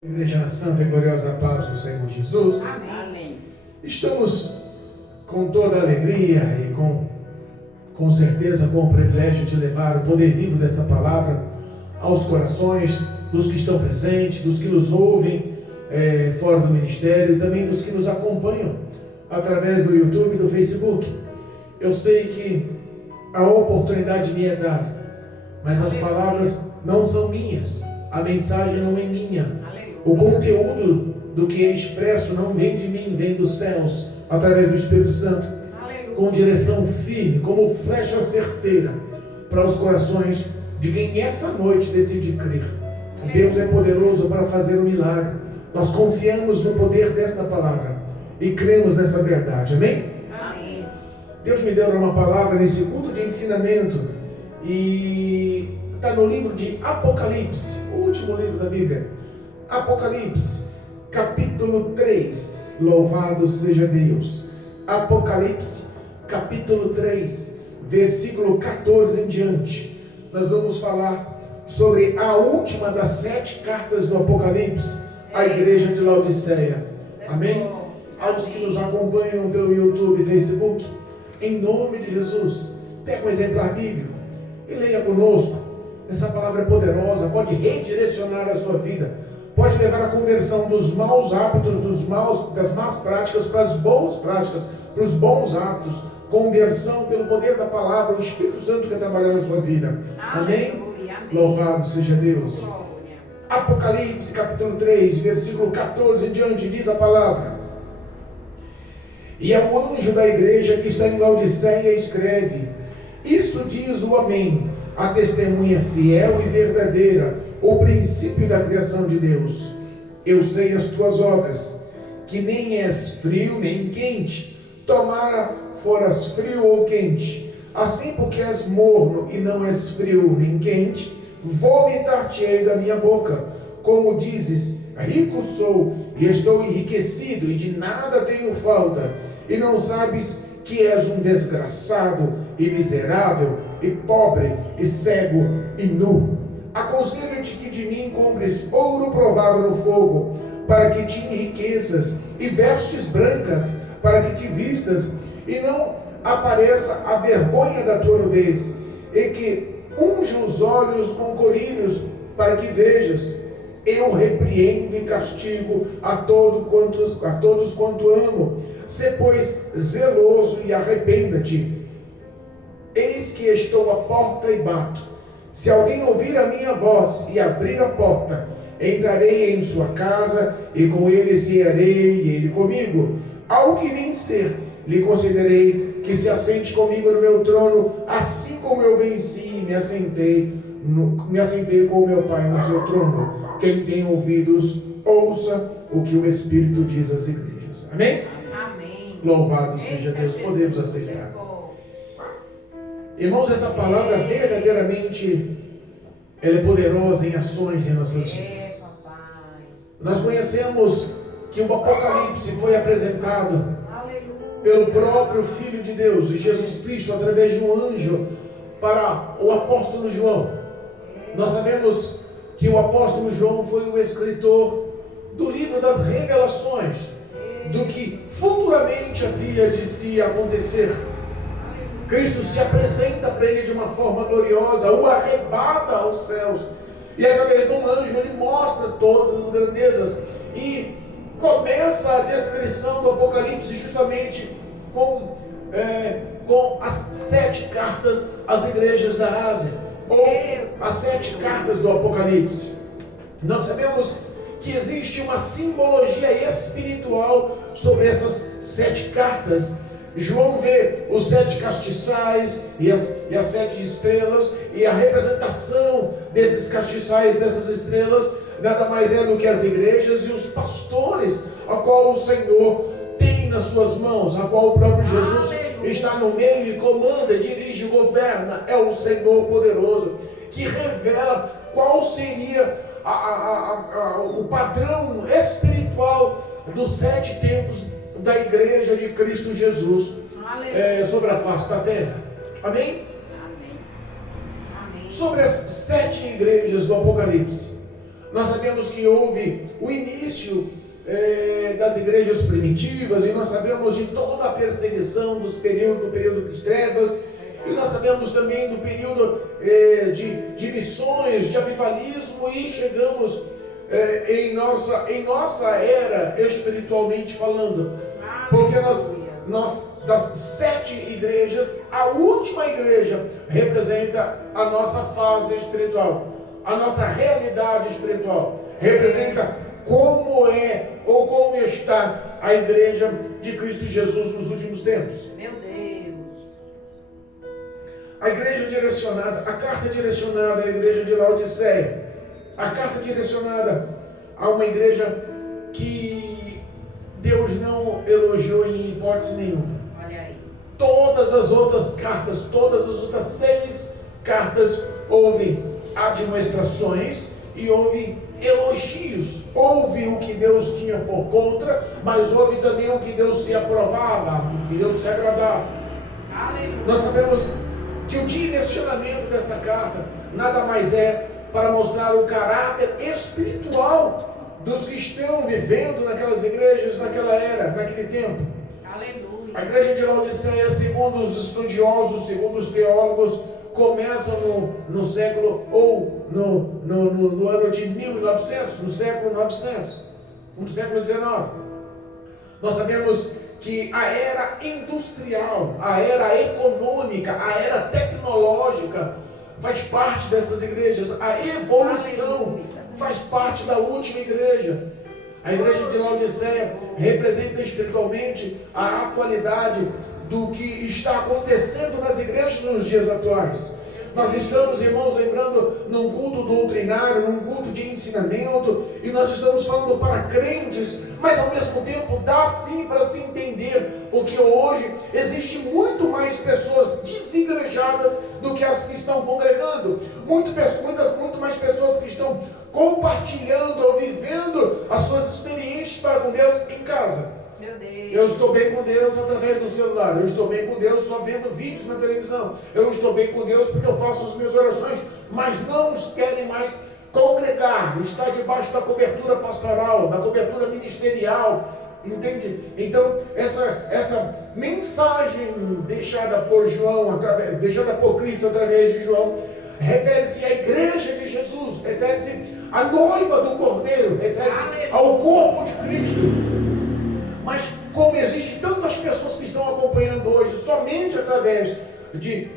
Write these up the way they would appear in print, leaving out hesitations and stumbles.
Igreja na santa e gloriosa paz do Senhor Jesus. Amém. Estamos com toda a alegria e com certeza com o privilégio de levar o poder vivo dessa palavra aos corações dos que estão presentes, dos que nos ouvem fora do ministério e também dos que nos acompanham através do YouTube e do Facebook. Eu sei que a oportunidade me é dada, mas as palavras não são minhas, a mensagem não é minha. O conteúdo do que é expresso não vem de mim, vem dos céus, através do Espírito Santo, com direção firme, como flecha certeira, para os corações de quem essa noite decide crer. Deus é poderoso para fazer um milagre. Nós confiamos no poder desta palavra e cremos nessa verdade. Amém? Amém. Deus me deu uma palavra nesse culto de ensinamento e está no livro de Apocalipse, o último livro da Bíblia. Apocalipse, capítulo 3, louvado seja Deus. Apocalipse, capítulo 3, versículo 14 em diante. Nós vamos falar sobre a última das 7 cartas do Apocalipse à igreja de Laodiceia. Amém? Aos que nos acompanham pelo YouTube e Facebook, em nome de Jesus, pega um exemplar bíblico e leia conosco. Essa palavra é poderosa, pode redirecionar a sua vida, pode levar a conversão dos maus hábitos, das más práticas para as boas práticas, para os bons hábitos. Conversão pelo poder da palavra, o Espírito Santo quer trabalhar na sua vida. Amém? Louvado seja Deus. Apocalipse capítulo 3, versículo 14 em diante, diz a palavra: E ao anjo da igreja que está em Laodiceia escreve: Isso diz o Amém, a testemunha fiel e verdadeira, o princípio da criação de Deus. Eu sei as tuas obras, que nem és frio nem quente. Tomara foras frio ou quente. Assim, porque és morno e não és frio nem quente, vomitar-te-ei da minha boca. Como dizes, rico sou e estou enriquecido e de nada tenho falta, e não sabes que és um desgraçado e miserável e pobre e cego e nu. Aconselho-te que de mim compres ouro provado no fogo, para que te enriqueças, e vestes brancas, para que te vistas, e não apareça a vergonha da tua nudez, e que unja os olhos com colírios, para que vejas. Eu repreendo e castigo a todos quanto amo. Sê, pois, zeloso e arrependa-te. Eis que estou à porta e bato. Se alguém ouvir a minha voz e abrir a porta, entrarei em sua casa, e com ele cearei, e ele comigo. Ao que vencer, lhe concederei que se assente comigo no meu trono, assim como eu venci e me assentei com meu Pai no seu trono. Quem tem ouvidos, ouça o que o Espírito diz às igrejas. Amém? Amém. Louvado seja Deus. Podemos aceitar. Irmãos, essa palavra verdadeiramente ela é poderosa em ações em nossas vidas. Nós conhecemos que o Apocalipse foi apresentado pelo próprio Filho de Deus, Jesus Cristo, através de um anjo, para o apóstolo João. Nós sabemos que o apóstolo João foi o escritor do livro das revelações, do que futuramente havia de se acontecer. Cristo se apresenta para ele de uma forma gloriosa, o arrebata aos céus, e através de um anjo ele mostra todas as grandezas, e começa a descrição do Apocalipse justamente com as 7 cartas às igrejas da Ásia, ou as 7 cartas do Apocalipse. Nós sabemos que existe uma simbologia espiritual sobre essas 7 cartas. João vê os 7 castiçais e as 7 estrelas, e a representação desses castiçais, dessas estrelas, nada mais é do que as igrejas e os pastores, a qual o Senhor tem nas suas mãos, a qual o próprio Jesus está no meio e comanda, dirige, governa. É o Senhor poderoso que revela qual seria o padrão espiritual dos 7 tempos da igreja de Cristo Jesus sobre a face da terra. Amém? Amém. Sobre as 7 igrejas do Apocalipse, Nós sabemos que houve o início das igrejas primitivas, e nós sabemos de toda a perseguição do período de trevas, e nós sabemos também do período de missões, de avivalismo, e chegamos em nossa era, espiritualmente falando, porque nós das 7 igrejas, a última igreja representa a nossa fase espiritual, a nossa realidade espiritual, representa como é ou como está a igreja de Cristo Jesus nos últimos tempos. Meu Deus. A igreja direcionada, a carta direcionada à igreja de Laodiceia, a carta direcionada a uma igreja que Deus não elogiou em hipótese nenhuma. Olha aí. Todas as outras cartas, todas as outras 6 cartas, houve admoestações e houve elogios. Houve o que Deus tinha por contra, mas houve também o que Deus se aprovava, o que Deus se agradava. Aleluia. Nós sabemos que o direcionamento dessa carta nada mais é para mostrar o caráter espiritual dos que estão vivendo naquelas igrejas, naquela era, naquele tempo. Aleluia. A igreja de Laodiceia, segundo os estudiosos, segundo os teólogos, começa no século, ou no ano de 1900, no século 900, no século 19. Nós sabemos que a era industrial, a era econômica, a era tecnológica faz parte dessas igrejas. A evolução faz parte da última igreja. A igreja de Laodiceia representa espiritualmente a atualidade do que está acontecendo nas igrejas nos dias atuais. Nós estamos, irmãos, lembrando, num culto doutrinário, num culto de ensinamento, e nós estamos falando para crentes, mas ao mesmo tempo dá sim para se entender, porque hoje existe muito mais pessoas desigrejadas do que as que estão congregando, muito mais pessoas que estão compartilhando ou vivendo as suas experiências para com Deus em casa. Meu Deus. Eu estou bem com Deus através do celular. Eu estou bem com Deus só vendo vídeos na televisão. Eu estou bem com Deus porque eu faço as minhas orações, mas não querem mais congregar, estar debaixo da cobertura pastoral, da cobertura ministerial. Entende? Então, essa mensagem deixada por Cristo através de João, refere-se à igreja de Jesus, refere-se à noiva do Cordeiro, refere-se ao corpo de Cristo. Mas como existem tantas pessoas que estão acompanhando hoje somente através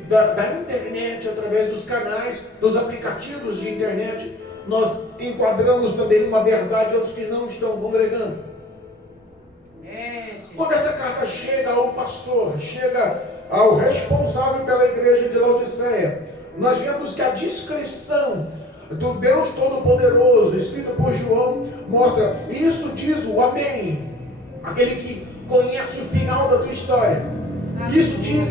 da internet, através dos canais, dos aplicativos de internet, nós enquadramos também uma verdade aos que não estão congregando. Quando essa carta chega ao pastor, chega ao responsável pela igreja de Laodiceia, nós vemos que a descrição do Deus Todo-Poderoso, escrita por João, mostra: isso diz o Amém, aquele que conhece o final da tua história. Isso diz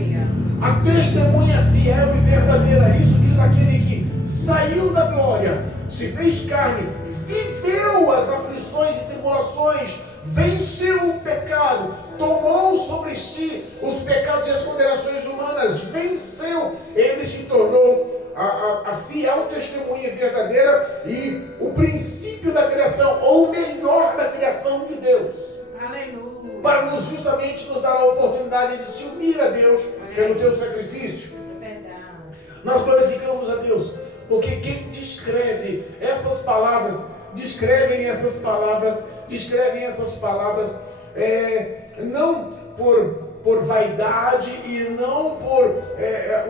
a testemunha fiel e verdadeira. Isso diz aquele que saiu da glória, se fez carne, viveu as aflições e tribulações, venceu o pecado, tomou sobre si os pecados e as condenações humanas, venceu. Ele se tornou a fiel testemunha verdadeira e o princípio da criação, ou o melhor da criação de Deus. Aleluia. Para justamente nos dar a oportunidade de se unir a Deus pelo teu sacrifício. É verdade. Nós glorificamos a Deus, porque quem descreve essas palavras, descrevem essas palavras não por vaidade e não por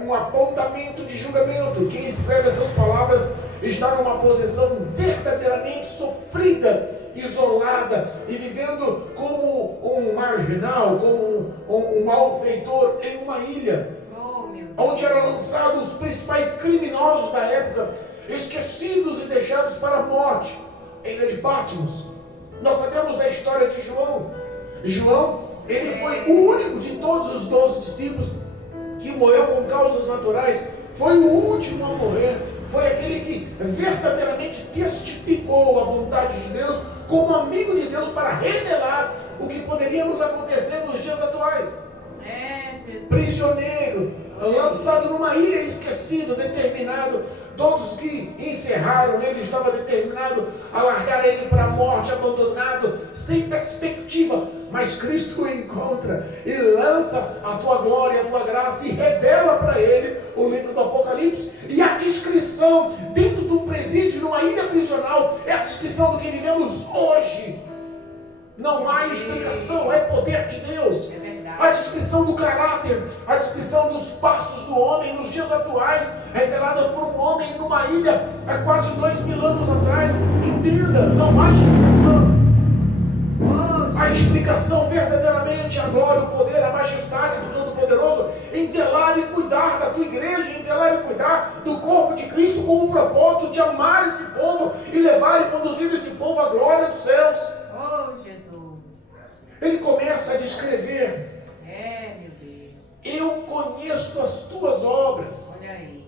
um apontamento de julgamento. Quem escreve essas palavras está numa posição verdadeiramente sofrida, isolada e vivendo como um marginal, como um malfeitor em uma ilha, onde eram lançados os principais criminosos da época, esquecidos e deixados para a morte, em ilha de Patmos. Nós sabemos da história de João. João, ele foi o único de todos os 12 discípulos que morreu com causas naturais, foi o último a morrer, foi aquele que verdadeiramente testificou a vontade de Deus como amigo de Deus para revelar o que poderia nos acontecer nos dias atuais. Jesus. prisioneiro, lançado numa ilha, esquecido, determinado. Todos que encerraram, ele estava determinado a largar ele para a morte, abandonado, sem perspectiva. Mas Cristo o encontra e lança a tua glória, a tua graça e revela para ele o livro do Apocalipse. E a descrição dentro do presídio, numa ilha prisional, é a descrição do que vivemos hoje. Não há explicação, é poder de Deus. É verdade. A descrição do caráter, a descrição dos passos do homem nos dias atuais, revelada por um homem numa ilha há quase 2000 anos atrás. Entenda, não há explicação. A explicação verdadeiramente, a glória, o poder, a majestade do Todo-Poderoso, em velar e cuidar da tua igreja, em velar e cuidar do corpo de Cristo com o propósito de amar esse povo e levar e conduzir esse povo à glória dos céus. Oh, Jesus. Ele começa a descrever: Meu Deus. eu conheço as tuas obras. Olha aí.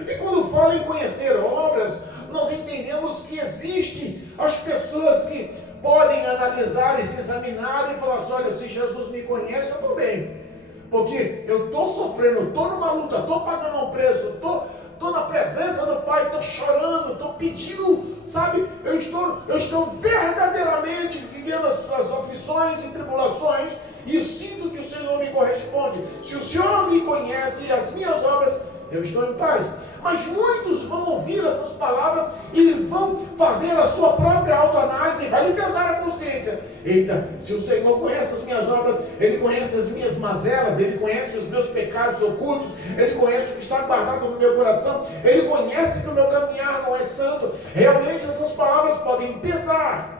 E quando fala em conhecer obras, nós entendemos que existem as pessoas que podem analisar e se examinar e falar assim: olha, se Jesus me conhece, eu estou bem. Porque eu estou sofrendo, estou numa luta, estou pagando um preço, estou na presença do Pai, estou chorando, estou pedindo, sabe? Eu estou verdadeiramente vivendo as suas aflições e tribulações e sinto que o Senhor me corresponde. Se o Senhor me conhece e as minhas obras, eu estou em paz. Mas muitos vão ouvir essas palavras e vão fazer a sua própria autoanálise e vai lhe pesar a consciência. Eita, se o Senhor conhece as minhas obras, Ele conhece as minhas mazelas, Ele conhece os meus pecados ocultos, Ele conhece o que está guardado no meu coração, Ele conhece que o meu caminhar não é santo. Realmente essas palavras podem pesar.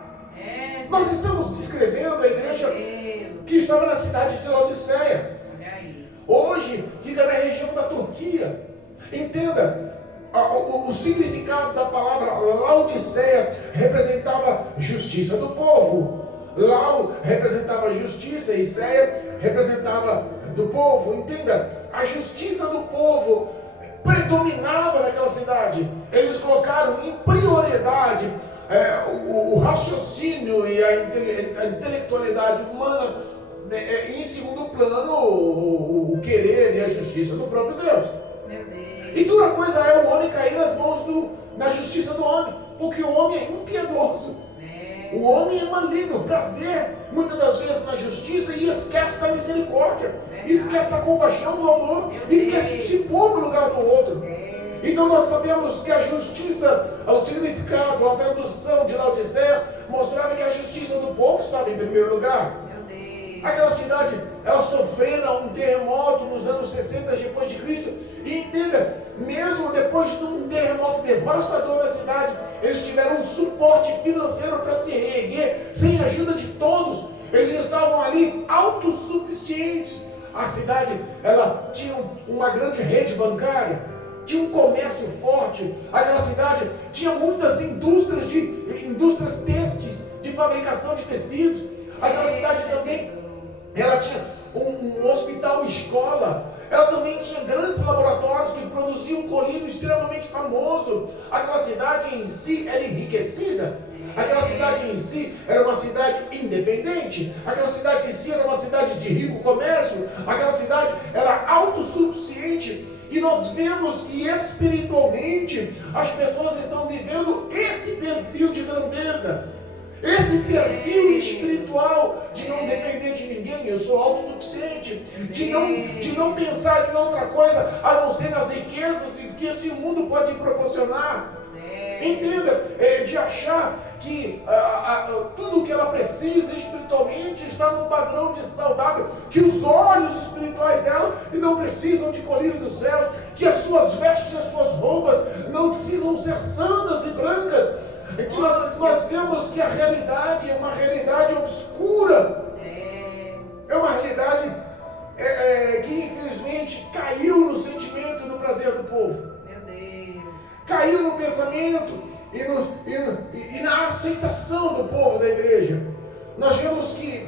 Nós estamos descrevendo a igreja que estava na cidade de Laodiceia. Hoje fica na região da Turquia. Entenda, o significado da palavra Laodiceia representava justiça do povo. Lau representava justiça e Ceia representava do povo. Entenda, a justiça do povo predominava naquela cidade. Eles colocaram em prioridade o raciocínio e a intelectualidade humana, em segundo plano o querer e a justiça do próprio Deus. Meu Deus. E dura coisa é o homem cair nas mãos da justiça do homem, porque o homem é impiedoso. O homem é maligno, prazer muitas das vezes na justiça e esquece da misericórdia, esquece da compaixão, do amor, esquece de se pôr no lugar do outro. Então nós sabemos que a justiça, o significado, a tradução de Laodiceia mostrava que a justiça do povo estava em primeiro lugar. Aquela cidade, ela sofrera um terremoto nos anos 60 depois de Cristo. E entenda, mesmo depois de um terremoto devastador na cidade, eles tiveram um suporte financeiro para se reerguer, sem a ajuda de todos. Eles estavam ali autossuficientes. A cidade, ela tinha uma grande rede bancária, tinha um comércio forte. Aquela cidade tinha muitas indústrias têxteis, de fabricação de tecidos. Aquela cidade também, ela tinha um hospital escola, ela também tinha grandes laboratórios que produziam um colírio extremamente famoso. Aquela cidade em si era enriquecida, aquela cidade em si era uma cidade independente, aquela cidade em si era uma cidade de rico comércio, aquela cidade era autossuficiente. E nós vemos que espiritualmente as pessoas estão vivendo esse perfil de grandeza, esse perfil espiritual de não depender de ninguém. Eu sou autossuficiente, de não pensar em outra coisa a não ser nas riquezas que esse mundo pode proporcionar. Entenda, de achar que tudo o que ela precisa espiritualmente está num padrão de saudável, que os olhos espirituais dela não precisam de colírio dos céus, que as suas vestes e as suas roupas não precisam ser sandas e brancas. Que nós vemos que a realidade é uma realidade obscura, é uma realidade que infelizmente caiu no sentimento e no prazer do povo, caiu no pensamento e na aceitação do povo da igreja. Nós vemos que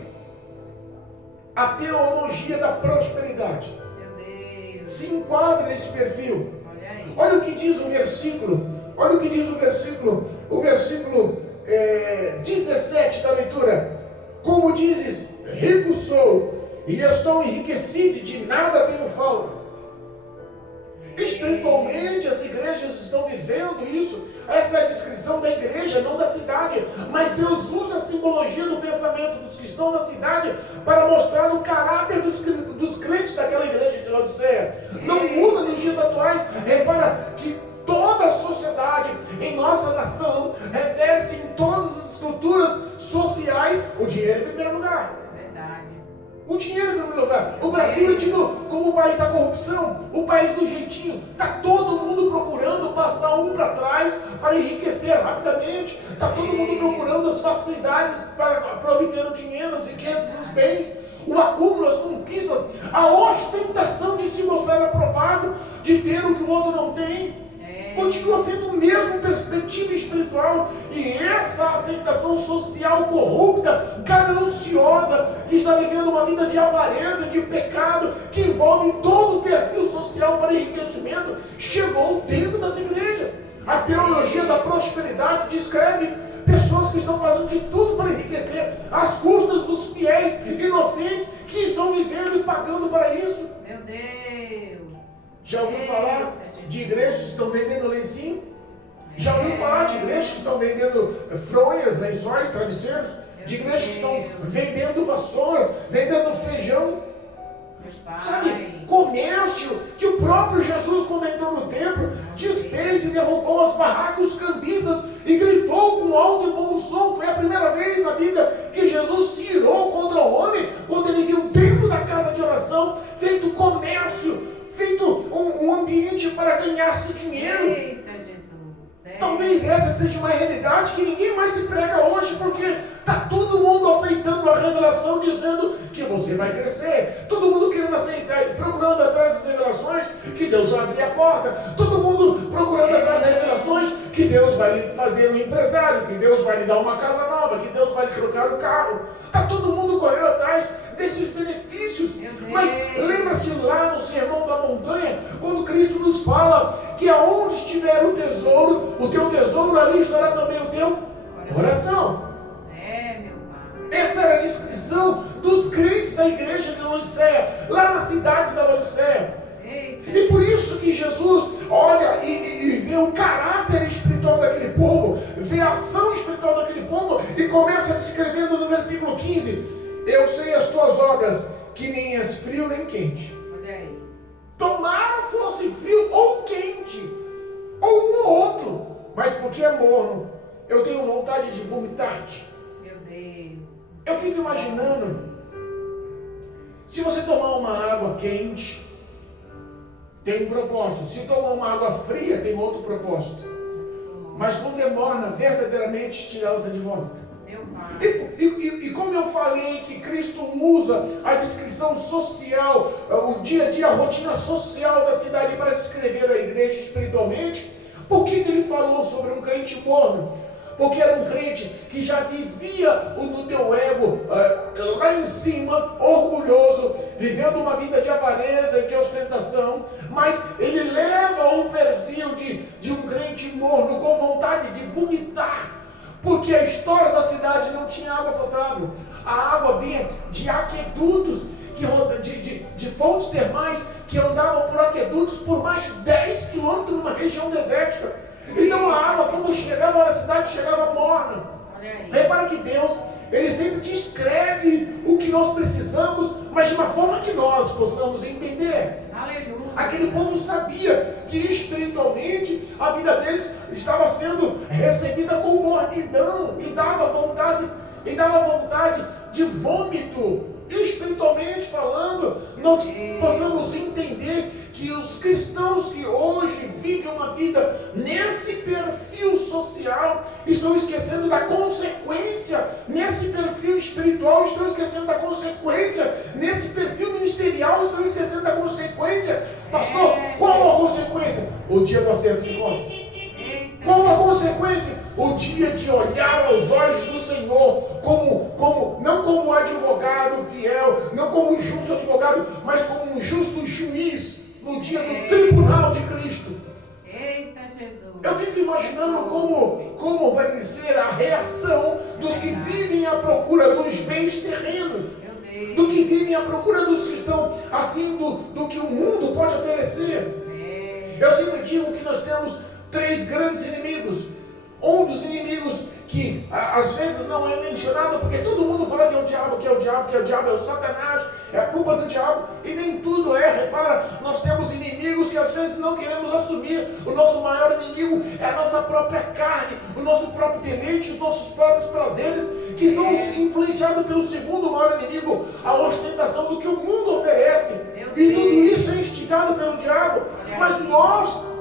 a teologia da prosperidade se enquadra nesse perfil. Olha o que diz o versículo. Olha o que diz o versículo 17 da leitura. Como dizes, rico sou e estou enriquecido, e de nada tenho falta. Espiritualmente, as igrejas estão vivendo isso. Essa é a descrição da igreja, não da cidade. Mas Deus usa a simbologia do pensamento dos que estão na cidade para mostrar o caráter dos crentes daquela igreja de Laodiceia. Não muda nos dias atuais. Repara que toda a sociedade em nossa nação refere-se em todas as estruturas sociais o dinheiro em primeiro lugar. O dinheiro em primeiro lugar. O Brasil é tido como o país da corrupção, o país do jeitinho. Está todo mundo procurando passar um para trás para enriquecer rapidamente. Está todo mundo procurando as facilidades para obter o dinheiro, as riquezas, os bens, o acúmulo, as conquistas, a ostentação de se mostrar aprovado, de ter o que o outro não tem. Continua sendo o mesmo perspectiva espiritual, e essa aceitação social corrupta, gananciosa, que está vivendo uma vida de avareza, de pecado, que envolve todo o perfil social para enriquecimento, chegou dentro das igrejas. A teologia da prosperidade descreve pessoas que estão fazendo de tudo para enriquecer, às custas dos fiéis inocentes que estão vivendo e pagando para isso. Meu Deus! Já ouviu falar de igrejas que estão vendendo lencinho? Já ouviu falar de igrejas que estão vendendo fronhas, lençóis, travesseiros? De igrejas que estão vendendo vassouras, vendendo feijão? Sabe, comércio que o próprio Jesus, quando entrou no templo, desfez e derrubou as barracas cambistas e gritou com alto e bom som. Foi a primeira vez na Bíblia que Jesus se irou contra o homem, quando ele viu dentro da casa de oração feito comércio, feito um ambiente para ganhar-se dinheiro. Eita, Jesus. Talvez essa seja uma realidade que ninguém mais se prega hoje, porque está todo mundo aceitando a revelação, dizendo que você vai crescer. Todo mundo querendo aceitar, procurando atrás das revelações, que Deus vai abrir a porta. Todo mundo procurando atrás das revelações, que Deus vai lhe fazer um empresário, que Deus vai lhe dar uma casa nova, que Deus vai lhe trocar o carro. Está todo mundo correndo atrás desses benefícios. Mas lembra-se lá no Sermão da Montanha, quando Cristo nos fala que aonde estiver o teu tesouro, ali estará também o teu coração. Meu Pai. Essa era a descrição dos crentes da igreja de Laodiceia, lá na cidade da Laodiceia. E por isso que Jesus olha e vê o caráter espiritual daquele povo, vê a ação espiritual daquele povo, e começa descrevendo no versículo 15: eu sei as tuas obras, que nem és frio nem quente. Olha aí. Tomara fosse frio ou quente, ou um ou outro, mas porque é morno, eu tenho vontade de vomitar-te. Meu Deus. Eu fico imaginando, se você tomar uma água quente, tem um propósito. Se tomar uma água fria, tem outro propósito. Mas quando é morna, verdadeiramente te causa de vômito. E como eu falei que Cristo usa a descrição social, o dia a dia, a rotina social da cidade para descrever a igreja espiritualmente, por que ele falou sobre um crente morno? Porque era um crente que já vivia no teu ego, lá em cima, orgulhoso, vivendo uma vida de avareza e de ostentação, mas ele leva o perfil de um crente morno, com vontade de vomitar, porque a história da cidade não tinha água potável. A água vinha de aquedutos, de fontes termais, que andavam por aquedutos por mais de 10 quilômetros numa região desértica. Então a água, quando chegava na cidade, chegava morna. Repara que Deus, Ele sempre descreve o que nós precisamos, mas de uma forma que nós possamos entender. Aleluia. Aquele povo sabia que espiritualmente a vida deles estava sendo recebida com mornidão, e dava vontade de vômito. E espiritualmente falando, nós possamos entender que os cristãos que hoje vivem uma vida nesse perfil social estão esquecendo da consequência, nesse perfil espiritual estão esquecendo da consequência, nesse perfil ministerial estão esquecendo da consequência. Pastor, qual a consequência? O dia do acerto de contas. Qual a consequência? O dia de olhar aos olhos do Senhor, não como advogado fiel, não como um justo advogado, mas como um justo juiz, no dia do tribunal de Cristo. Eita, Jesus. Eu fico imaginando como vai ser a reação dos que vivem à procura dos bens terrenos. Deus. do que vivem à procura dos que estão a fim do que o mundo pode oferecer. Eu sempre digo que nós temos três grandes inimigos. Um dos inimigos que às vezes não é mencionado, porque todo mundo fala que é o diabo, que é o diabo, que é o diabo, é o Satanás, é a culpa do diabo, e nem tudo é. Repara, nós temos inimigos que às vezes não queremos assumir. O nosso maior inimigo é a nossa própria carne, o nosso próprio deleite, os nossos próprios prazeres, que são influenciados pelo segundo maior inimigo, a ostentação do que o mundo oferece. E tudo isso é instigado pelo diabo. Mas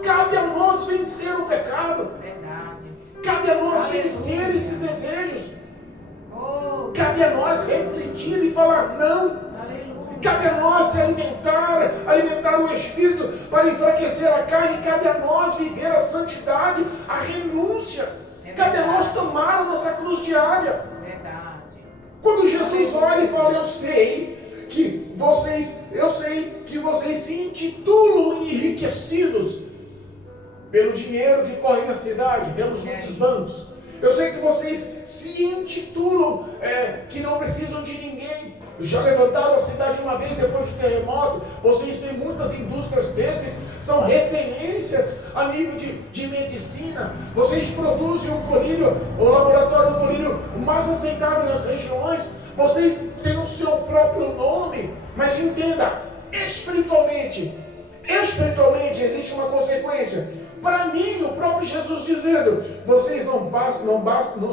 cabe a nós vencer o pecado. Cabe a nós vencer esses desejos. Cabe a nós refletir e falar não. Cabe a nós se alimentar o Espírito para enfraquecer a carne. Cabe a nós viver a santidade, a renúncia. Cabe a nós tomar a nossa cruz diária. Quando Jesus olha e fala, eu sei que vocês se intitulam enriquecidos pelo dinheiro que corre na cidade, vemos muitos bancos. Eu sei que vocês se intitulam que não precisam de ninguém. Já levantaram a cidade uma vez depois do terremoto. Vocês têm muitas indústrias têxteis, são referência a nível de medicina. Vocês produzem o laboratório do colírio mais aceitável nas regiões. Vocês têm o seu próprio nome. Mas entenda, espiritualmente existe uma consequência. Para mim, o próprio Jesus dizendo, vocês não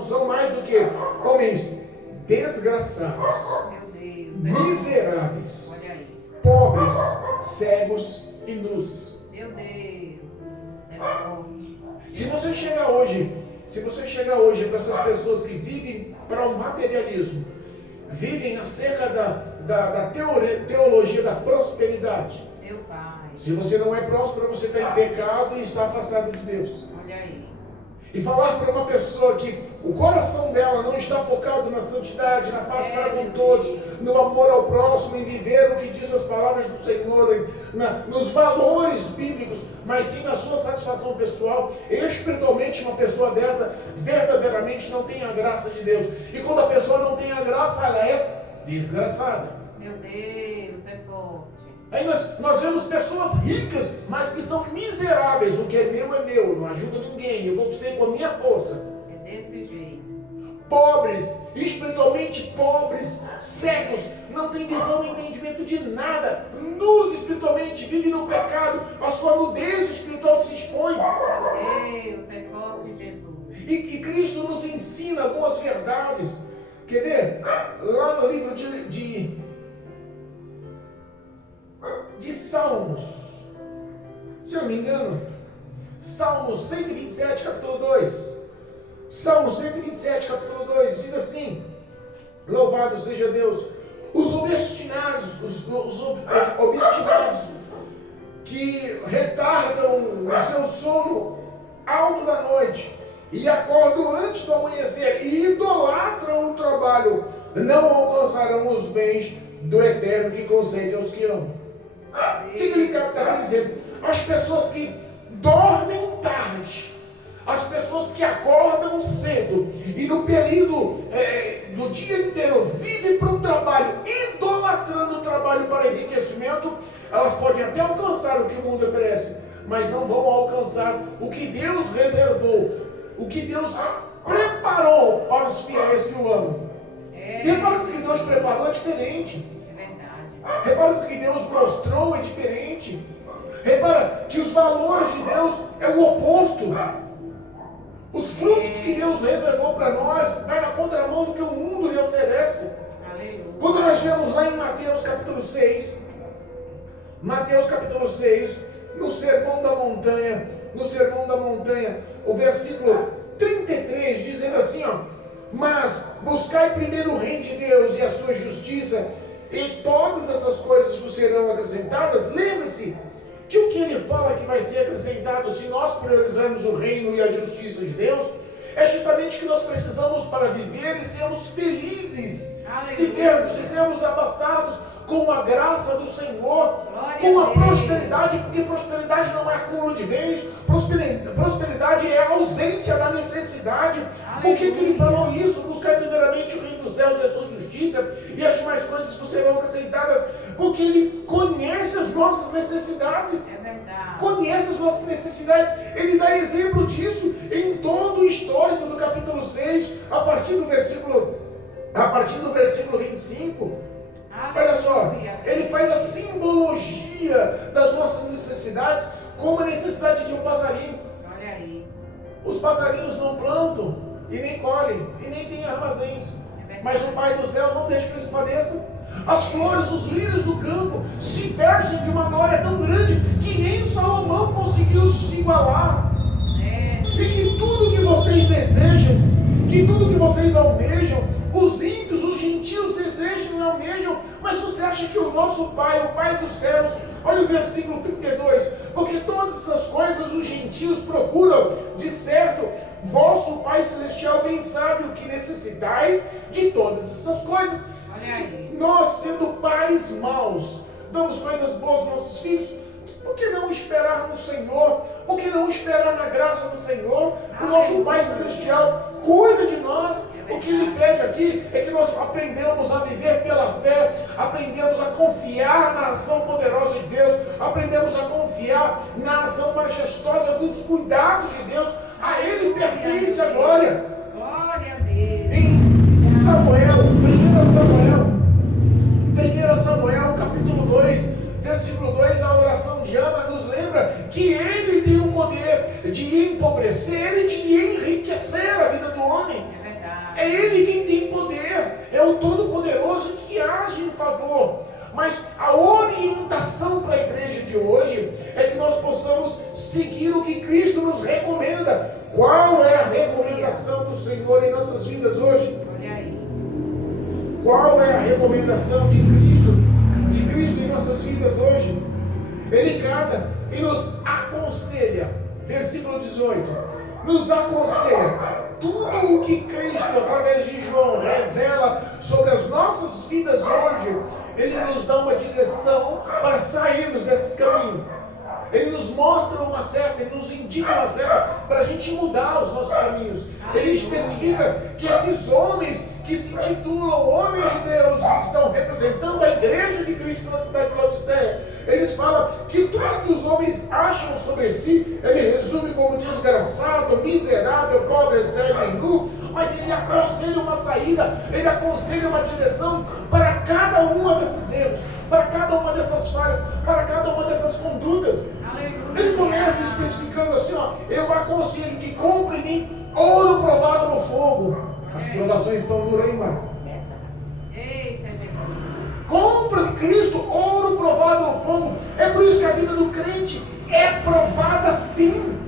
são mais do que homens desgraçados, miseráveis, pobres, cegos e nus. Meu Deus, é forte. Se você chegar hoje para essas pessoas que vivem para o materialismo, vivem acerca da teologia da prosperidade. Meu Pai. Se você não é próspero, você está em pecado e está afastado de Deus. Olha aí. E falar para uma pessoa que o coração dela não está focado na santidade, na paz para com todos, no amor ao próximo, em viver o que diz as palavras do Senhor, nos valores bíblicos, mas sim na sua satisfação pessoal, espiritualmente uma pessoa dessa verdadeiramente não tem a graça de Deus. E quando a pessoa não tem a graça, ela é desgraçada. Meu Deus, é forte. Aí nós vemos pessoas ricas, mas que são miseráveis. O que é meu, não ajuda ninguém, eu conquistei com a minha força. É desse jeito. Pobres, espiritualmente pobres, cegos, não tem visão nem entendimento de nada, nus espiritualmente, vivem no pecado, a sua nudez espiritual se expõe. Meu Deus, é forte, Jesus. E Cristo nos ensina algumas verdades. Quer ver? Lá no livro de Salmos, se eu não me engano, Salmos 127, capítulo 2. Salmos 127, capítulo 2, diz assim: louvado seja Deus, os obstinados, que retardam o seu sono alto da noite e acordam antes do amanhecer e idolatram o trabalho, não alcançarão os bens do Eterno que concede aos que amam. O que ele está dizendo? As pessoas que dormem tarde, as pessoas que acordam cedo e no período do dia inteiro vivem para o trabalho, idolatrando o trabalho para enriquecimento, elas podem até alcançar o que o mundo oferece, mas não vão alcançar o que Deus reservou, o que Deus preparou para os fiéis que o amam. Repara que o que Deus preparou é diferente. Repara que o que Deus mostrou é diferente. Repara que os valores de Deus é o oposto. Os frutos que Deus reservou para nós vai na contramão do que o mundo lhe oferece. Quando nós vemos lá em Mateus capítulo 6, no Sermão da Montanha, o versículo 33, dizendo assim, mas buscai primeiro o reino de Deus e a sua justiça, e todas essas coisas vos serão acrescentadas. Lembre-se que o que ele fala que vai ser acrescentado, se nós priorizarmos o reino e a justiça de Deus, é justamente o que nós precisamos para viver e sermos felizes. Vivermos e sermos abastados com a graça do Senhor, com a prosperidade, porque prosperidade não é acúmulo de bens, prosperidade é a ausência da necessidade. Por que ele falou isso? Buscar primeiramente o reino dos céus e a sua justiça, e as demais coisas que serão acrescentadas, porque Ele conhece as nossas necessidades. É verdade. Conhece as nossas necessidades. Ele dá exemplo disso em todo o histórico do capítulo 6, a partir do versículo 25. Olha só, ele faz a simbologia das nossas necessidades como a necessidade de um passarinho. Olha aí. Os passarinhos não plantam e nem colhem e nem têm armazéns, mas o Pai do céu não deixa que eles padeçam. As flores, os lírios do campo se vestem de uma glória tão grande que nem Salomão conseguiu se igualar. E que tudo que vocês desejam, que tudo que vocês almejam, os ímpios, os gentios desejam e almejam, mas você acha que o nosso Pai, o Pai dos céus, olha o versículo 32, porque todas essas coisas os gentios procuram, de certo, vosso Pai Celestial bem sabe o que necessitais de todas essas coisas. Se nós, sendo pais maus, damos coisas boas aos nossos filhos, por que não esperar no Senhor? Por que não esperar na graça do Senhor? O nosso Pai Celestial cuida de nós. O que Ele pede aqui é que nós aprendamos a viver pela fé, aprendemos a confiar na ação poderosa de Deus, aprendemos a confiar na ação majestosa dos cuidados de Deus. A Ele pertence a glória. Glória a Deus. Em Samuel, 1 Samuel, capítulo 2, versículo 2, a oração de Ana nos lembra que Ele tem o poder de empobrecer e de enriquecer a vida do homem. É Ele quem tem poder, é o Todo-Poderoso que age em favor. Mas a orientação para a igreja de hoje é que nós possamos seguir o que Cristo nos recomenda. Qual é a recomendação do Senhor em nossas vidas hoje? Qual é a recomendação de Cristo em nossas vidas hoje? Ele canta e nos aconselha, versículo 18, nos aconselha. Tudo o que Cristo, através de João, revela sobre as nossas vidas hoje, Ele nos dá uma direção para sairmos desses caminhos. Ele nos mostra uma seta, Ele nos indica uma seta para a gente mudar os nossos caminhos. Ele especifica que esses homens que se intitulam homens de Deus, que estão representando a igreja de Cristo na cidade de Laodiceia, eles falam que tudo que os homens acham sobre si, ele resume como desgraçado, miserável, pobre, cego e nu, mas ele aconselha uma saída, ele aconselha uma direção para cada uma desses erros, para cada uma dessas falhas, para cada uma dessas condutas. Ele começa especificando assim, ó, eu aconselho que compre em mim ouro provado no fogo. As provações estão duras, hein, mano? Eita, Jesus. Compra de Cristo ouro provado no fogo. É por isso que a vida do crente é provada sim.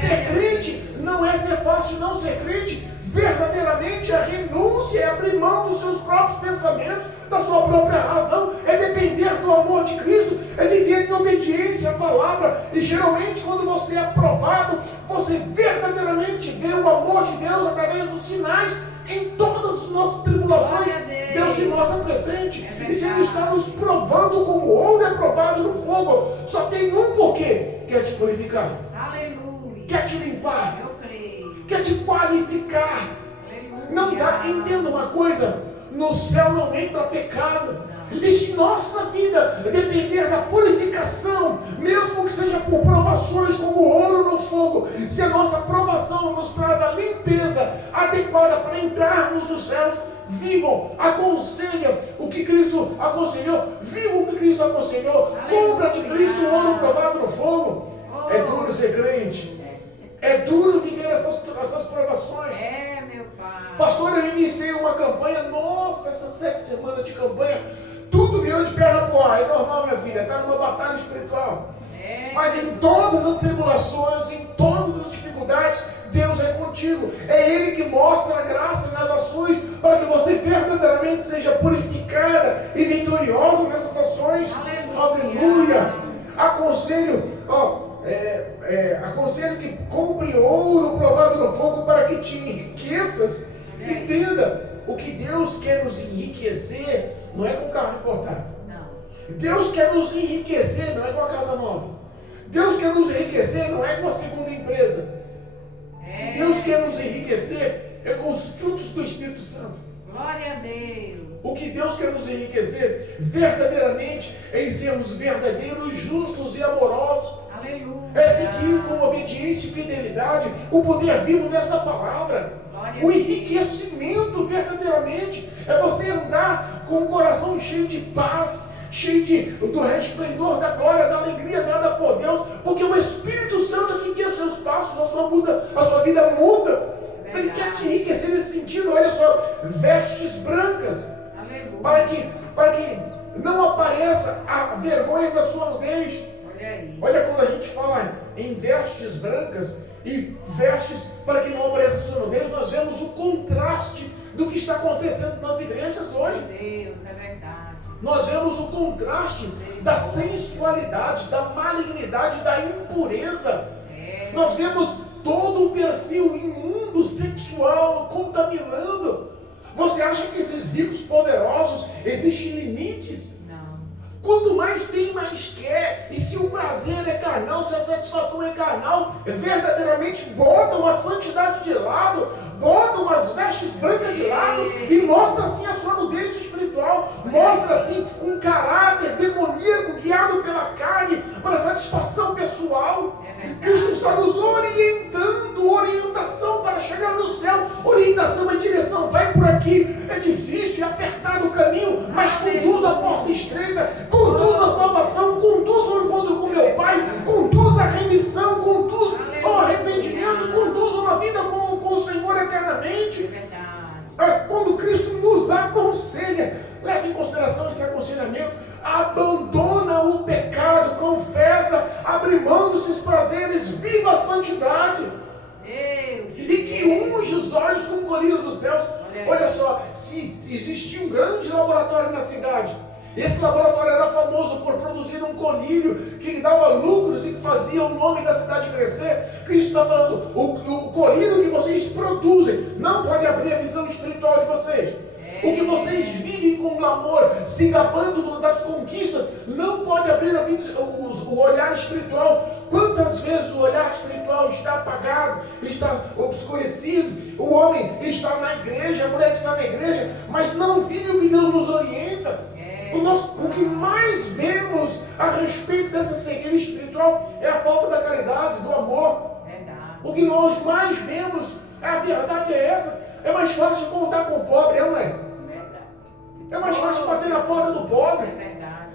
Ser crente não é ser fácil, não. Ser crente verdadeiramente é renúncia, é abrir mão dos seus próprios pensamentos, da sua própria razão, é depender do amor de Cristo, é viver em obediência à palavra. E geralmente quando você é aprovado, você verdadeiramente vê o amor de Deus através dos sinais. Em todas as nossas tribulações, Deus se mostra presente. E se Ele está nos provando como ouro é provado no fogo, só tem um porquê: quer te purificar. Aleluia. Quer te limpar. Eu creio. Quer te qualificar. Aleluia. Não dá, entenda uma coisa: no céu não entra pecado. E se nossa vida depender da purificação, mesmo que seja por provações como ouro no fogo, se a nossa provação nos traz a limpeza adequada para entrarmos nos céus, vivam, aconselham o que Cristo aconselhou, vivam o que Cristo aconselhou, compra de Cristo o ouro provado no fogo. É duro ser crente, é duro viver essas provações. É, meu Pai. Pastor, eu iniciei uma campanha, nossa, essas 7 semanas de campanha, tudo virou de perna pro ar. É normal, minha filha, está numa batalha espiritual. Mas em todas as tribulações, em todas as dificuldades, Deus é contigo. É Ele que mostra a graça nas ações para que você verdadeiramente seja purificada e vitoriosa nessas ações. Aleluia. Aconselho, aconselho que compre ouro provado no fogo para que te enriqueças. Entenda, o que Deus quer nos enriquecer não é com carro importado. Não. Deus quer nos enriquecer não é com a casa nova. Deus quer nos enriquecer não é com a segunda empresa. Deus quer nos enriquecer é com os frutos do Espírito Santo. Glória a Deus. O que Deus quer nos enriquecer verdadeiramente é em sermos verdadeiros, justos e amorosos. Aleluia. É seguir com obediência e fidelidade o poder vivo dessa palavra. Glória O a Deus. enriquecimento verdadeiramente é você andar com o coração cheio de paz, cheio do resplendor da glória, da alegria dada por Deus, porque o Espírito Santo que guia seus passos, a sua vida muda. Ele quer te enriquecer nesse sentido. Olha só, vestes brancas, Aleluia. para que não apareça a vergonha da sua nudez. Olha aí. Olha quando a gente fala em vestes brancas e vestes para que não apareça a sua nudez, nós vemos o contraste do que está acontecendo nas igrejas hoje. Deus, é verdade. Nós vemos o contraste da sensualidade, da malignidade, da impureza. Nós vemos todo o perfil imundo sexual contaminando. Você acha que esses ricos poderosos existem limites? Não. Quanto mais tem, mais quer. E se o prazer é carnal, se a satisfação é carnal, verdadeiramente botam a santidade de lado, botam as vestes brancas de lado e mostra assim a sua nudez espiritual, mostra assim um caráter demoníaco guiado pela carne para satisfação pessoal. Cristo está nos orientando, orientação para chegar no céu, orientação é direção, vai por aqui, é difícil, é apertado o caminho, mas conduz a porta estreita, conduz a salvação, conduz o encontro com meu Pai, conduz a remissão, conduz ao arrependimento, conduz uma vida com o Senhor eternamente. Quando Cristo nos aconselha, leve em consideração esse aconselhamento, abandona o pecado, confessa, abre mão dos prazeres, viva a santidade. E que unge os olhos com colírios dos céus. Olha só, se existia um grande laboratório na cidade, esse laboratório era famoso por produzir um colírio que lhe dava lucros e que fazia o nome da cidade crescer. Cristo está falando, o colírio que vocês produzem não pode abrir a visão espiritual de vocês. O que vocês vivem com glamour, se gabando das conquistas, não pode abrir o olhar espiritual. Quantas vezes o olhar espiritual está apagado, está obscurecido, o homem está na igreja, a mulher está na igreja, mas não vive o que Deus nos orienta. O que mais vemos a respeito dessa cegueira espiritual é a falta da caridade, do amor. O que nós mais vemos, a verdade é essa. É mais fácil contar com o pobre, não é? É mais fácil bater na porta do pobre.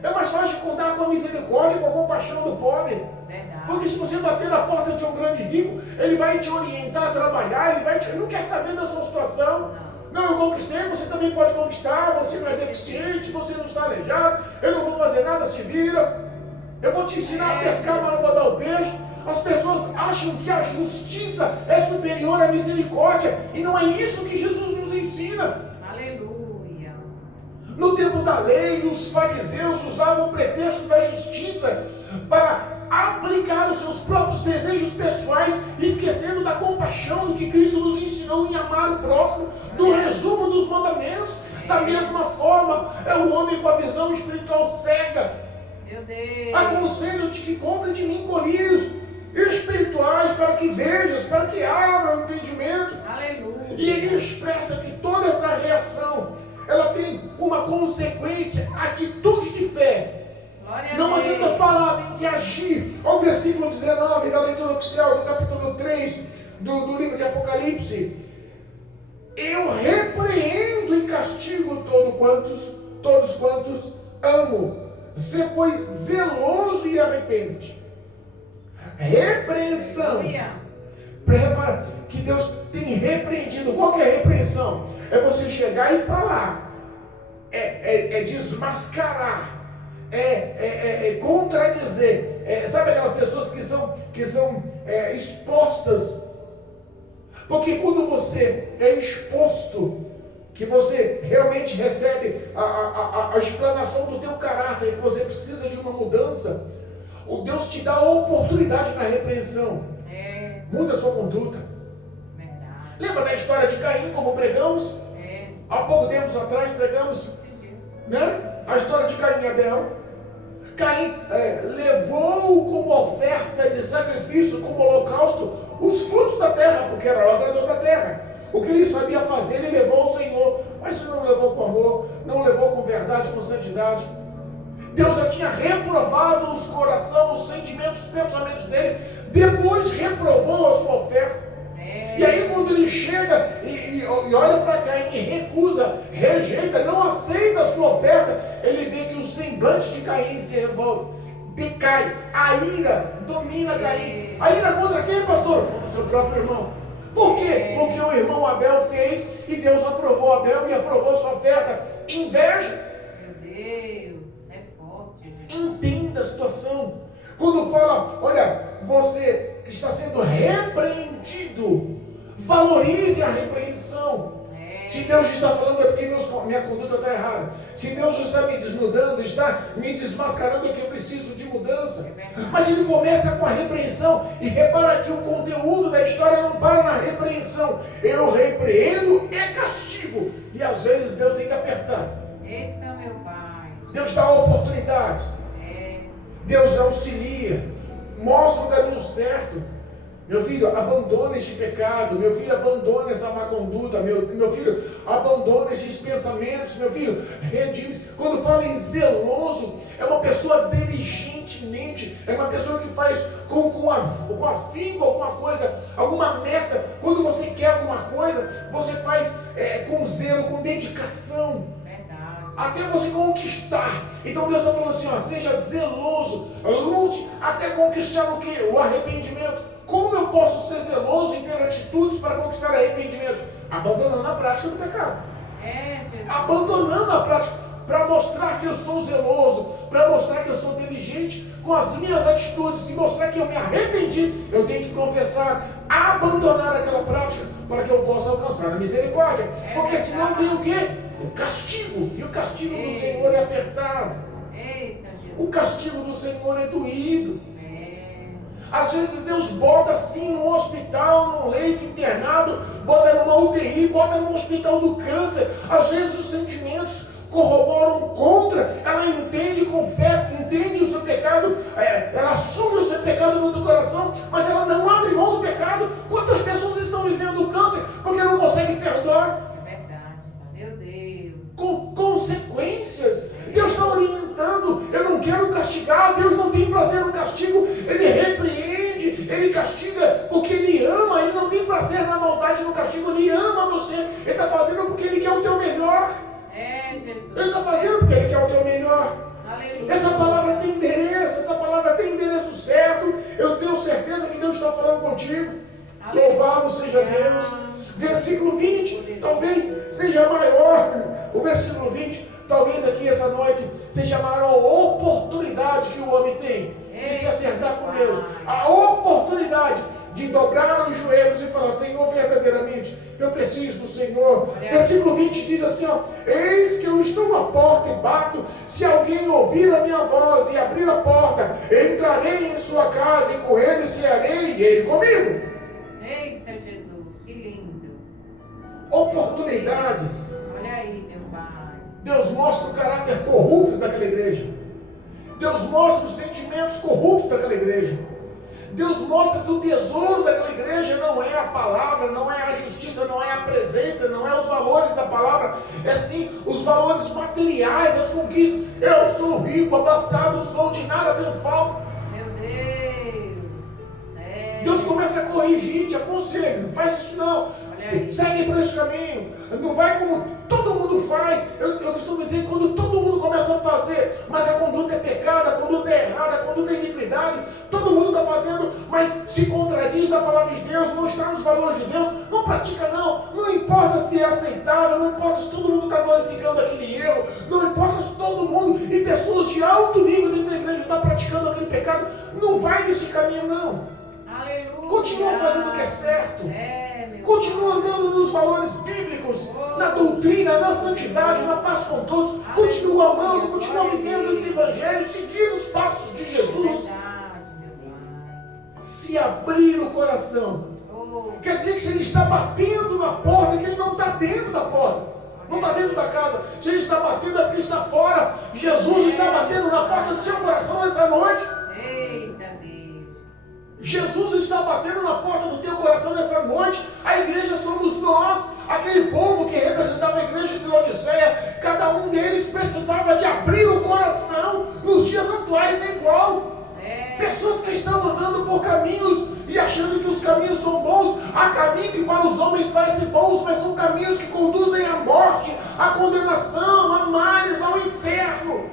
É mais fácil contar com a misericórdia, com a compaixão do pobre. Porque se você bater na porta de um grande rico, ele vai te orientar a trabalhar, ele não quer saber da sua situação. Não, eu conquistei, você também pode conquistar, você não é deficiente, você não está aleijado, eu não vou fazer nada, se vira. Eu vou te ensinar a pescar, mas não vou dar o peixe. As pessoas acham que a justiça é superior à misericórdia, e não é isso que Jesus nos ensina. Aleluia. No tempo da lei, os fariseus usavam o pretexto da justiça para aplicar os seus próprios desejos pessoais, esquecendo da compaixão do que Cristo nos ensinou em amar o próximo, do resumo dos mandamentos. Da mesma forma, é o homem com a visão espiritual cega. Meu Deus. Aconselho-te que compre de mim colírios espirituais para que vejas, para que abra o entendimento. Aleluia. E ele expressa que toda essa reação, ela tem uma consequência, atitude de fé. Não adianta falar, tem que agir. Olha o versículo 19 da leitura oficial do capítulo 3 do livro de Apocalipse. Eu repreendo e castigo todos quantos amo. Sê, pois, zeloso e arrepende. Repreensão. Prepara que Deus tem repreendido. Qual que é a repreensão? É você chegar e falar. É desmascarar. Contradizer. Sabe aquelas pessoas que são expostas? Porque quando você é exposto, que você realmente recebe a explanação do teu caráter, que você precisa de uma mudança, o Deus te dá a oportunidade na repreensão. Muda a sua conduta. Verdade. Lembra da história de Caim, como pregamos? Há pouco tempo atrás pregamos, né? A história de Caim e Abel. Caim levou como oferta de sacrifício, como holocausto, os frutos da terra, porque era lavrador da terra. O que ele sabia fazer, ele levou ao Senhor. Mas não levou com amor, não levou com verdade, com santidade. Deus já tinha reprovado os corações, os sentimentos, os pensamentos dele. Depois reprovou a sua oferta. E aí quando ele chega e olha para Caim e recusa, rejeita, não aceita a sua oferta, ele vê que o semblante de Caim se revolve, decai, a ira domina Caim. A ira contra quem, pastor? Contra o seu próprio irmão. Por quê? Porque o irmão Abel fez e Deus aprovou Abel e aprovou sua oferta. Inveja. Meu Deus, é forte, gente. Entenda a situação. Quando fala, olha, você está sendo repreendido, valorize a repreensão. Se Deus está falando é porque minha conduta está errada. Se Deus está me desnudando, está me desmascarando, é que eu preciso de mudança. Mas ele começa com a repreensão. E repara que o conteúdo da história não para na repreensão. Eu repreendo e castigo. E às vezes Deus tem que apertar. Eita, meu pai. Deus dá oportunidades. Deus auxilia. Mostra o caminho certo. Meu filho, abandone este pecado. Meu filho, abandone essa má conduta. Meu filho, abandone esses pensamentos. Meu filho, redime. Quando fala em zeloso, é uma pessoa diligentemente. É uma pessoa que faz com afinco alguma coisa, alguma meta. Quando você quer alguma coisa, você faz com zelo, com dedicação. Até você conquistar. Então Deus está falando assim, ó, seja zeloso, lute até conquistar o quê? O arrependimento. Como eu posso ser zeloso e ter atitudes para conquistar arrependimento? Abandonando a prática do pecado. Jesus. Abandonando a prática, para mostrar que eu sou zeloso, para mostrar que eu sou diligente com as minhas atitudes e mostrar que eu me arrependi, eu tenho que confessar, abandonar aquela prática para que eu possa alcançar a misericórdia. Porque senão vem o quê? O castigo. E o castigo do Senhor é apertado. Eita, Jesus. O castigo do Senhor é doído. Às vezes Deus bota assim num hospital, num leito internado, bota numa UTI, bota num hospital do câncer. Às vezes os sentimentos corroboram contra. Ela entende, confessa, entende o seu pecado, ela assume o seu pecado no coração, mas ela não abre mão do pecado. Quantas pessoas estão vivendo o câncer porque não conseguem perdoar? É verdade, meu Deus. Com consequências. Deus está orientando. Eu não quero castigar. Deus não tem prazer no castigo. Ele repreende, ele castiga porque ele ama. Ele não tem prazer na maldade, no castigo. Ele ama você. Ele está fazendo porque ele quer o teu melhor. Jesus. Ele está fazendo porque ele quer o teu melhor. Aleluia. Essa palavra tem endereço. Essa palavra tem endereço certo. Eu tenho certeza que Deus está falando contigo. Aleluia. Louvado seja Deus. Versículo 20 talvez seja maior. O versículo 20 talvez aqui essa noite seja a maior oportunidade que o homem tem de se acertar com Deus. A oportunidade de dobrar os joelhos e falar, Senhor, verdadeiramente, eu preciso do Senhor. Versículo 20 diz assim, ó, eis que eu estou à porta e bato, se alguém ouvir a minha voz e abrir a porta, entrarei em sua casa e com ele cearei e ele comigo. Eita, Jesus, que lindo. Oportunidades. Olha aí, meu pai. Deus mostra o caráter corrupto daquela igreja. Deus mostra os sentimentos corruptos daquela igreja. Deus mostra que o tesouro daquela igreja não é a palavra, não é a justiça, não é a presença, não é os valores da palavra, é sim os valores materiais, as conquistas. Eu sou rico, abastado sou, de nada tenho falta. Meu Deus. Deus começa a corrigir, te aconselho, não faz isso não. Segue por esse caminho. Não vai como todo mundo faz. Eu costumo dizer, quando todo mundo começa a fazer, mas a conduta é pecado, a conduta é errada, a conduta é iniquidade, todo mundo está fazendo, mas se contradiz da palavra de Deus, não está nos valores de Deus, não pratica não. Não importa se é aceitável, não importa se todo mundo está glorificando aquele erro, não importa se todo mundo e pessoas de alto nível dentro da igreja estão praticando aquele pecado, não vai nesse caminho não. Aleluia. Continua fazendo o que é certo. Continua andando nos valores bíblicos, na doutrina, na santidade, na paz com todos. Continua amando, continua vivendo esse evangelho, seguindo os passos de Jesus. Se abrir o coração. Quer dizer que se ele está batendo na porta, que ele não está dentro da porta. Não está dentro da casa. Se ele está batendo, é porque ele está fora. Jesus está batendo na porta do seu coração essa noite. Jesus está batendo na porta do teu coração nessa noite. A igreja somos nós. aquele povo que representava a igreja de Laodiceia, cada um deles precisava de abrir o coração. Nos dias atuais é igual. Pessoas que estão andando por caminhos e achando que os caminhos são bons. Há caminhos que para os homens parecem bons, mas são caminhos que conduzem à morte, à condenação, a males, ao inferno.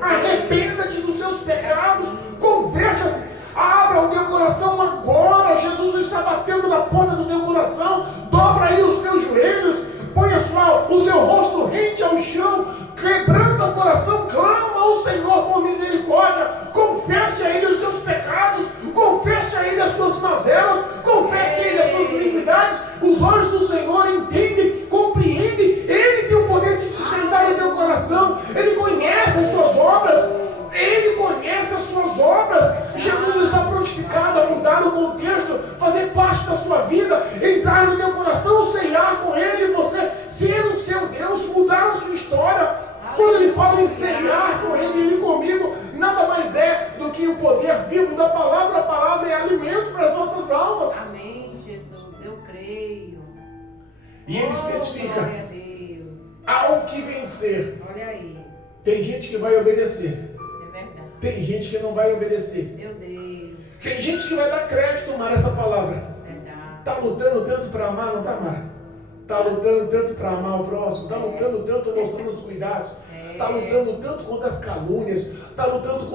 Arrependa-te dos seus pecados, converta-se, abra o teu coração agora. Jesus está batendo na porta do teu coração. Dobra aí os teus joelhos, põe o seu rosto rente ao chão, quebrando o coração, clama ao Senhor por misericórdia, confesse a Ele os seus pecados, confesse a Ele as suas mazelas, confesse a Ele as suas iniquidades. Os olhos do Senhor entendem, compreendem, Ele tem o poder de desvendar o teu coração, Ele conhece as suas obras, Ele conhece as suas obras. Jesus está prontificado a mudar o contexto, fazer parte da sua vida, entrar no teu coração, ceiar com Ele, você ser o seu Deus, mudar a sua história. Quando Ele fala em ceiar com Ele, Ele comigo, nada mais é do que o poder vivo da palavra. A palavra é alimento para as nossas almas. Amém, Jesus, eu creio. E Ele especifica, glória a Deus. ao que vencer. Olha aí, Tem gente que vai obedecer, é verdade. tem gente que não vai obedecer, Meu Deus, tem gente que vai dar crédito, Mara, essa palavra. verdade. Está lutando tanto para amar, não está, Mara? Está lutando tanto para amar o próximo, está lutando tanto mostrando os cuidados, está lutando tanto contra as calúnias, está lutando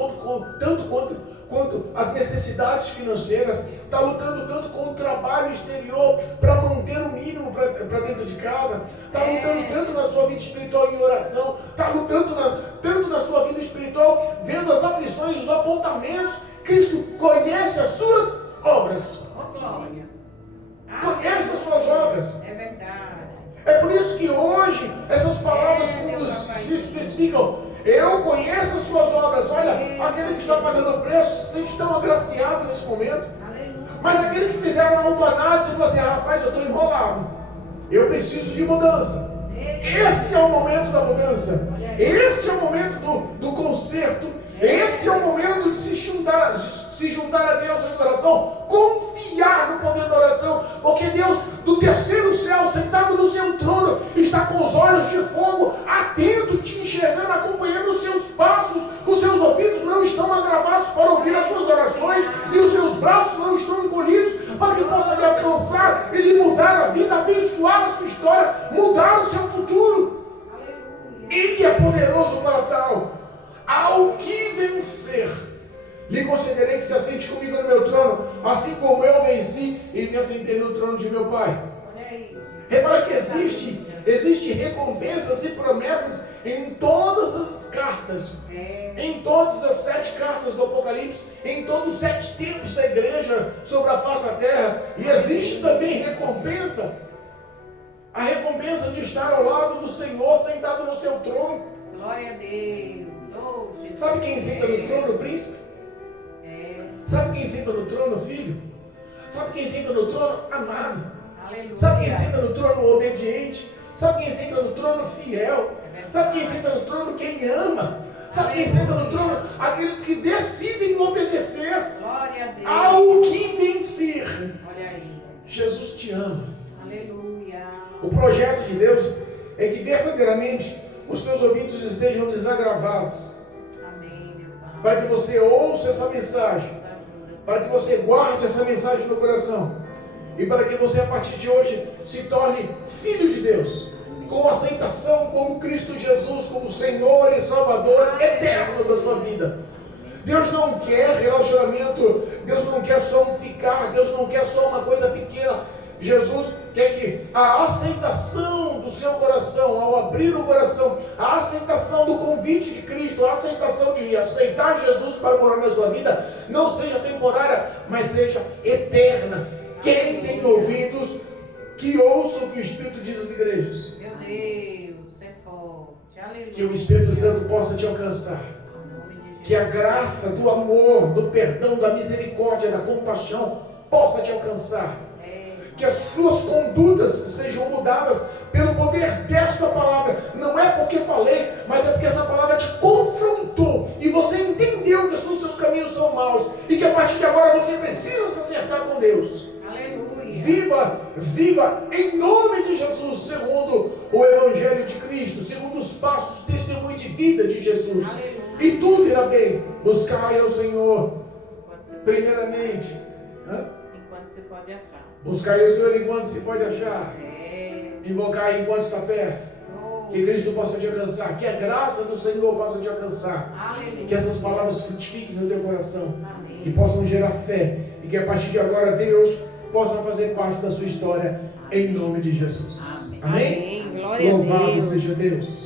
quanto as necessidades financeiras, está lutando tanto com o trabalho exterior para manter o mínimo para dentro de casa, está lutando tanto na sua vida espiritual em oração, está lutando tanto na sua vida espiritual, vendo as aflições, os apontamentos. Cristo conhece as suas obras. Oh, glória. Conhece as suas obras. É verdade. É por isso que hoje essas palavras quando se especificam, eu conheço as suas obras. Olha, aquele que está pagando o preço, vocês estão agraciados nesse momento. Aleluia. Mas aquele que fizeram a autoanálise e falou assim, rapaz, eu estou enrolado, eu preciso de mudança. Esse é o momento da mudança. Esse é o momento do conserto. Esse é o momento de se juntar a Deus em oração, confiar no poder da oração, porque Deus, do terceiro céu, sentado no seu trono, está com os olhos de fogo, atento, te enxergando, acompanhando os seus passos. Os seus ouvidos não estão agravados para ouvir as suas orações, e os seus braços não estão encolhidos para que possa lhe alcançar e lhe mudar a vida, abençoar a sua história, mudar o seu futuro. Ele é poderoso para tal. Ao que vencer, lhe concederei que se assente comigo no meu trono, assim como eu venci e me assentei no trono de meu Pai. Repara que existe recompensas e promessas em todas as cartas, em todas as 7 cartas do Apocalipse, em todos os 7 tempos da igreja sobre a face da terra. E existe também recompensa, a recompensa de estar ao lado do Senhor, sentado no seu trono. Glória a Deus. Oh, Jesus. Sabe quem senta no trono, príncipe? Sabe quem senta no trono, filho? Sabe quem senta no trono, amado? Aleluia. Sabe quem senta no trono, obediente? Sabe quem senta no trono, fiel? Sabe quem senta no trono, quem ama? Sabe quem senta no trono? Aqueles que decidem obedecer. Glória a Deus. Ao que vencer. Olha aí. Jesus te ama. Aleluia. O projeto de Deus é que verdadeiramente os teus ouvidos estejam desagravados, Amém, meu Pai. para que você ouça essa mensagem, para que você guarde essa mensagem no coração, e para que você a partir de hoje se torne filho de Deus, com aceitação como Cristo Jesus, como Senhor e Salvador eterno da sua vida. Deus não quer relacionamento, Deus não quer só um ficar, Deus não quer só uma coisa pequena. Jesus quer que a aceitação do seu coração, ao abrir o coração, a aceitação do convite de Cristo, a aceitação de aceitar Jesus para morar na sua vida, não seja temporária, mas seja eterna. Quem tem ouvidos, que ouça o que o Espírito diz às igrejas. Meu Deus, é forte. Aleluia. Que o Espírito Santo possa te alcançar. Que a graça do amor, do perdão, da misericórdia, da compaixão possa te alcançar. Que as suas condutas sejam mudadas pelo poder desta palavra. Não é porque falei, mas é porque essa palavra te confrontou e você entendeu que os seus caminhos são maus e que a partir de agora você precisa se acertar com Deus. Aleluia. viva em nome de Jesus, segundo o Evangelho de Cristo, segundo os passos, testemunho de vida de Jesus. Aleluia. E tudo irá bem. Buscai ao Senhor, Enquanto você primeiramente. Enquanto você pode achar. Buscai ao Senhor enquanto se pode achar. É. Invocar enquanto está perto. Oh, Que Cristo possa te alcançar. Que a graça do Senhor possa te alcançar. aleluia. Que essas palavras frutifiquem no teu coração. Amém. Que possam gerar fé. E que a partir de agora Deus possa fazer parte da sua história. Em nome de Jesus. Amém. Amém? Amém. Glória a Louvado Deus. seja Deus.